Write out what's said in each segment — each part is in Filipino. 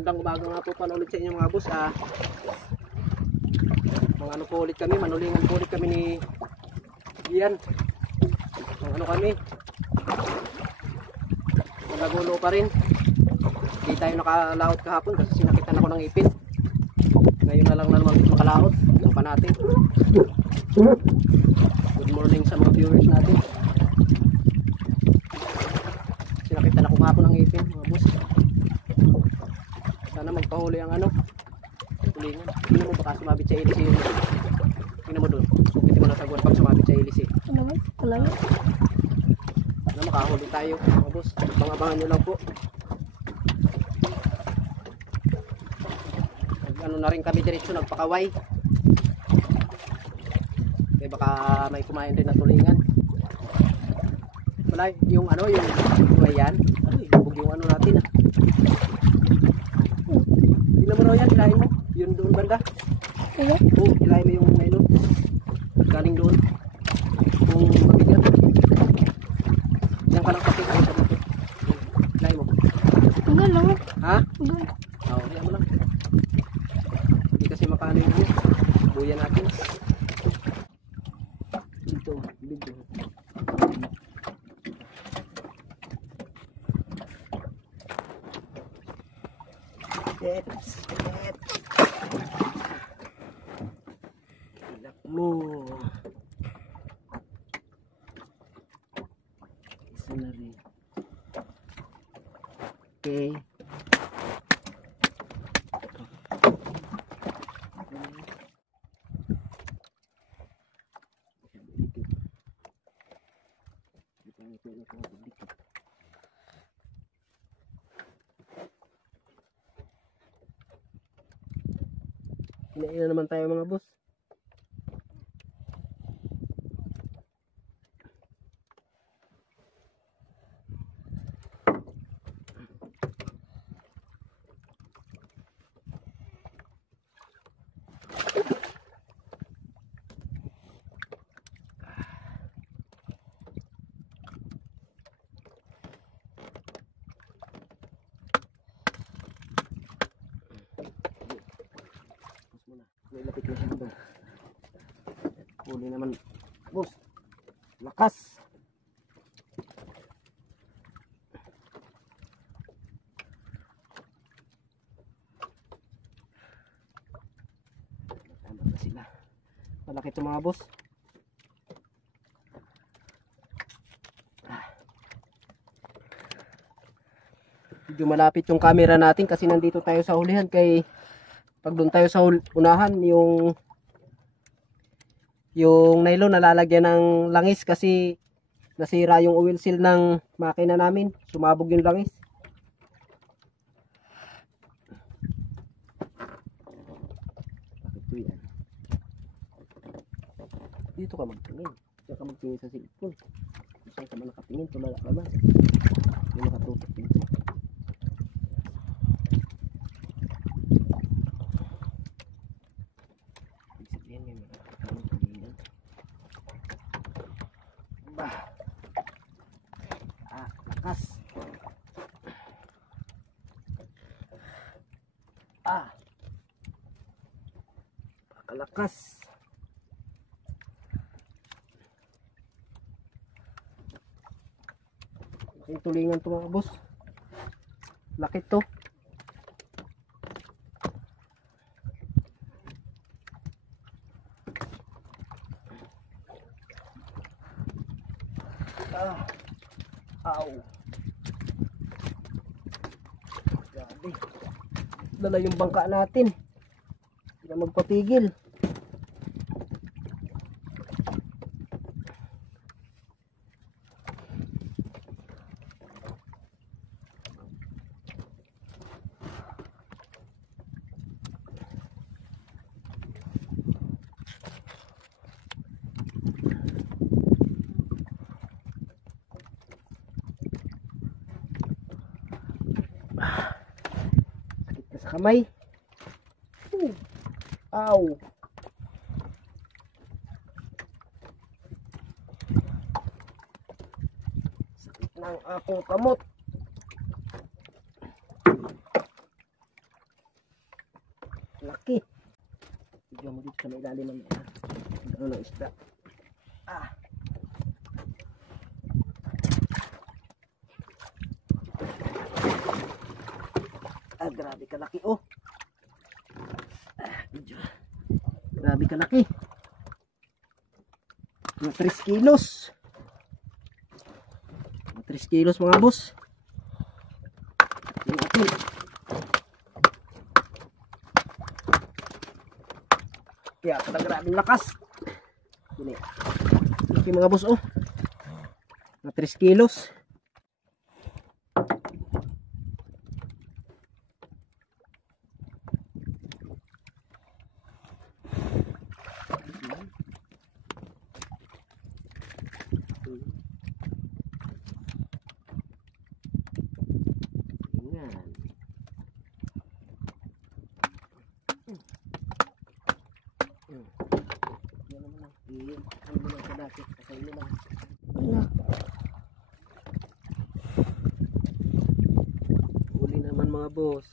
Magandang umaga nga po pala ulit sa inyo mga boss. Mga ano po ulit kami, manulingan po ulit kami ni Ian. Mga ano kami, nagagulo pa rin. Hindi tayo nakalaot kahapon kasi sinakitan ako ng ipin. Ngayon na lang naman makalaot. Ito pa natin. Good morning sa mga viewers natin. Sinakitan ako kahapon ng ipin mga boss. Sana magpahuli ang ano, tulingan. Tingnan mo baka sumabit sa ilis yun. Tingnan mo doon. Sukitin mo na taguan pag sumabit sa ilis eh. Ano ba? Kalayo? Sana makahuli tayo mga boss. Abangan nyo lang po. Ano na rin kami diretso nagpakaway. Kaya baka may kumain din na tulingan. Wala yung ano, yung yan. Ano, ilubog yung ano natin ah. Tingnan mo raw yan, hilahin mo. Yun doon banda. Ano? Oo, hilahin mo yung nylon. Galing doon. Kung mabigat. Diyan ka lang pati kayo sa dito. Hilahin mo. Ugal lang. Ha? Ugal. Oo, hilahin mo lang. Hindi kasi makaano yung buya natin. Dito, dito. Ilak mo. Isa na rin. Okay. Kinain na naman tayo mga boss. Lapit na siya doon. Huli naman boss. Lakas. Tama na sila. Malaki ito mga boss. Medyo malapit yung camera natin kasi nandito tayo sa hulihan kay pag doon tayo sa unahan yung nylon nalalagyan ng langis kasi nasira yung oil seal ng makina namin, sumabog yung langis. Dito ka magtingin, diyan ka magtingin sa cellphone. Saan ka man nakatingin, tulala ka ba? Yung nakatutok dito. Lakas. Pakalakas. Yung tulingan to mga boss. Laki to. Aw. Grabe. Dala yung bangka natin. Hindi na magpapigil. Sakit na sa kamay. Aw. Sakit ng akong kamot. Sa may ilalim ng ano ng isda. Grabe kalaki oh. Medyo. Grabe kalaki. Mga 3 kilos. Mga 3 kilos mga boss. Yung atin. Kaya pala grabing lakas. Yun eh. Okay mga boss oh. Mga 3 kilos. Wala. Huli naman mga boss.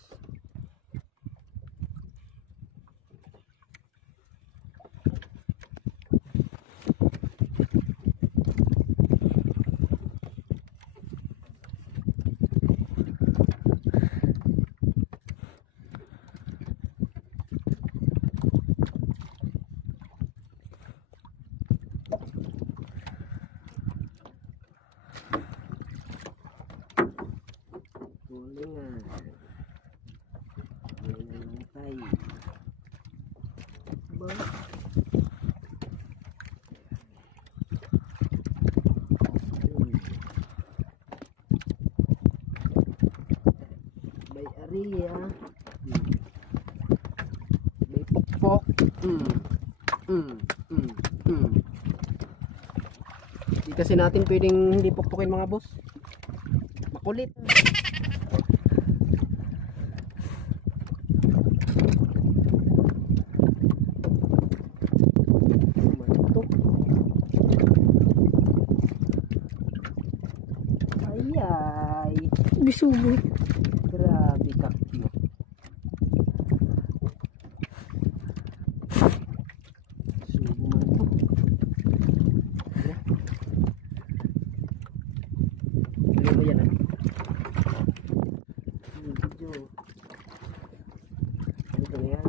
Hulingan. Hulingan ng tayo. Ba? Bay area. Bay pokpok. Hindi kasi natin pwedeng hindi pokpokin mga boss. Makulit. Ayay. Bisuboy. Grabe kakyo. Subo man to. Pili mo yan ah. Video. Ito na yan.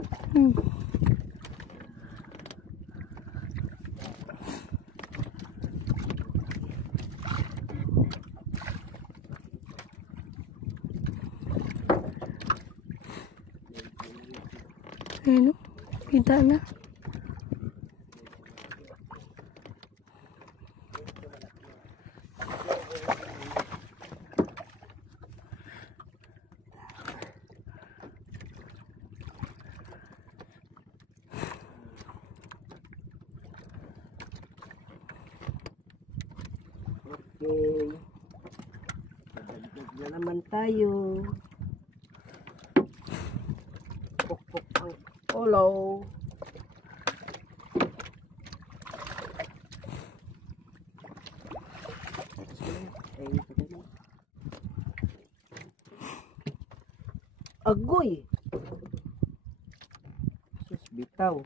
Ayun o. Kita na. Okay. Dadagdag na naman tayo. Pokpok ang olaw. Agoy. Sus, bitaw.